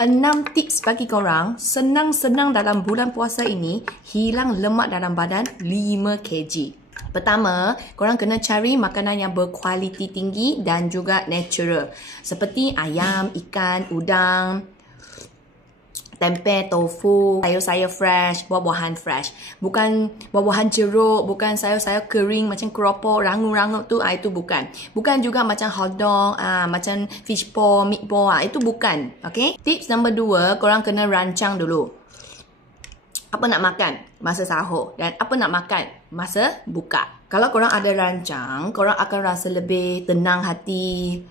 6 tips bagi korang senang-senang dalam bulan puasa ini hilang lemak dalam badan 5 kg. Pertama, korang kena cari makanan yang berkualiti tinggi dan juga natural. Seperti ayam, ikan, udang, tempe, tofu, sayur-sayur fresh, buah-buahan fresh. Bukan buah-buahan jeruk, bukan sayur-sayur kering macam keropok, rangup-rangup tu, itu bukan. Bukan juga macam hotdog, macam fish ball, meatball, itu bukan. Okay? Tips number 2, korang kena rancang dulu. Apa nak makan masa sahur dan apa nak makan masa buka. Kalau korang ada rancang, korang akan rasa lebih tenang hati,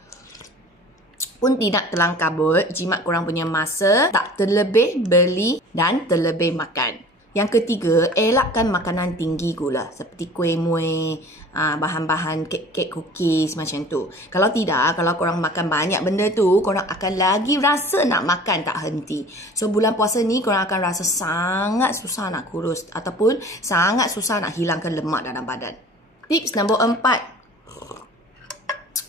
pun tidak telang kabut, jimat korang punya masa, tak terlebih beli dan terlebih makan. Yang ketiga, elakkan makanan tinggi gula seperti kuih muih, bahan-bahan kek-kek cookies macam tu. Kalau tidak, kalau korang makan banyak benda tu, korang akan lagi rasa nak makan tak henti. So bulan puasa ni korang akan rasa sangat susah nak kurus ataupun sangat susah nak hilangkan lemak dalam badan. Tips nombor 4.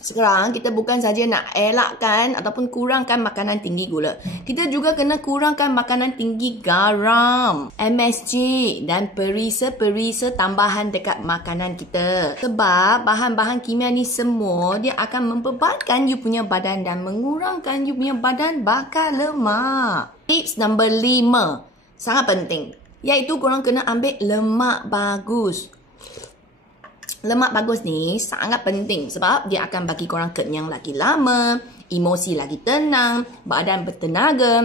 Sekarang kita bukan saja nak elakkan ataupun kurangkan makanan tinggi gula. Kita juga kena kurangkan makanan tinggi garam, MSG dan perisa-perisa tambahan dekat makanan kita. Sebab bahan-bahan kimia ni semua dia akan membebankan you punya badan dan mengurangkan you punya badan bakar lemak. Tips number 5 sangat penting, iaitu korang kena ambil lemak bagus. Lemak bagus ni sangat penting sebab dia akan bagi korang kenyang lagi lama, emosi lagi tenang, badan bertenaga.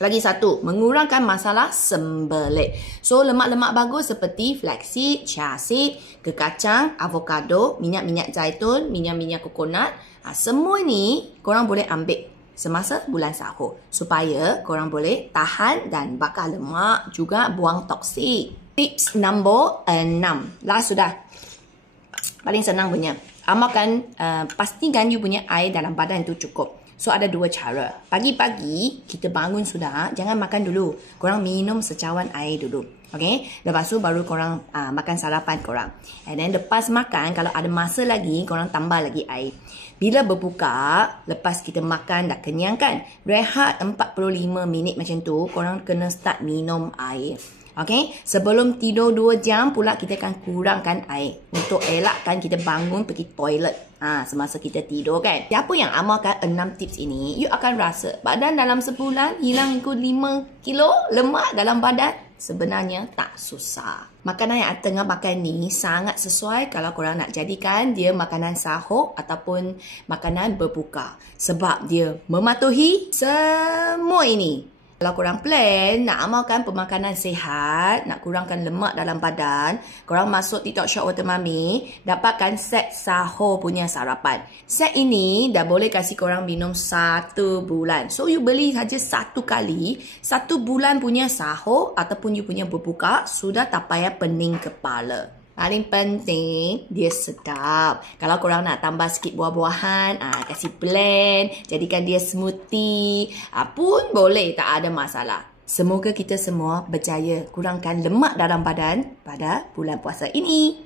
Lagi satu, mengurangkan masalah sembelit. So, lemak-lemak bagus seperti flaxseed, chia seed, kekacang, avocado, minyak-minyak zaitun, minyak-minyak kokonat. Semua ni korang boleh ambil semasa bulan sahur supaya korang boleh tahan dan bakar lemak, juga buang toksik. Tips nombor 6. Last sudah. Paling senang punya. Amalkan, pastikan you punya air dalam badan tu cukup. So, ada 2 cara. Pagi-pagi, kita bangun sudah, jangan makan dulu. Korang minum secawan air dulu. Okay? Lepas tu, baru korang makan sarapan korang. And then, lepas makan, kalau ada masa lagi, korang tambah lagi air. Bila berbuka, lepas kita makan, dah kenyang kan? Rehat 45 minit macam tu, korang kena start minum air. Okay, sebelum tidur 2 jam pula kita akan kurangkan air untuk elakkan kita bangun pergi toilet semasa kita tidur kan. Siapa yang amalkan 6 tips ini, you akan rasa badan dalam sebulan hilang ikut 5 kilo lemak dalam badan. Sebenarnya tak susah. Makanan yang tengah makan ni sangat sesuai kalau korang nak jadikan dia makanan sahur ataupun makanan berbuka. Sebab dia mematuhi semua ini. Kalau korang plan nak amalkan pemakanan sihat, nak kurangkan lemak dalam badan, korang masuk TikTok Shop Water Mami, dapatkan set sahur punya sarapan. Set ini dah boleh kasih korang minum 1 bulan. So, you beli saja 1 kali, 1 bulan punya sahur ataupun you punya berbuka, sudah tak payah pening kepala. Paling penting, dia sedap. Kalau korang nak tambah sikit buah-buahan, kasih blend, jadikan dia smoothie, pun boleh, tak ada masalah. Semoga kita semua berjaya kurangkan lemak dalam badan pada bulan puasa ini.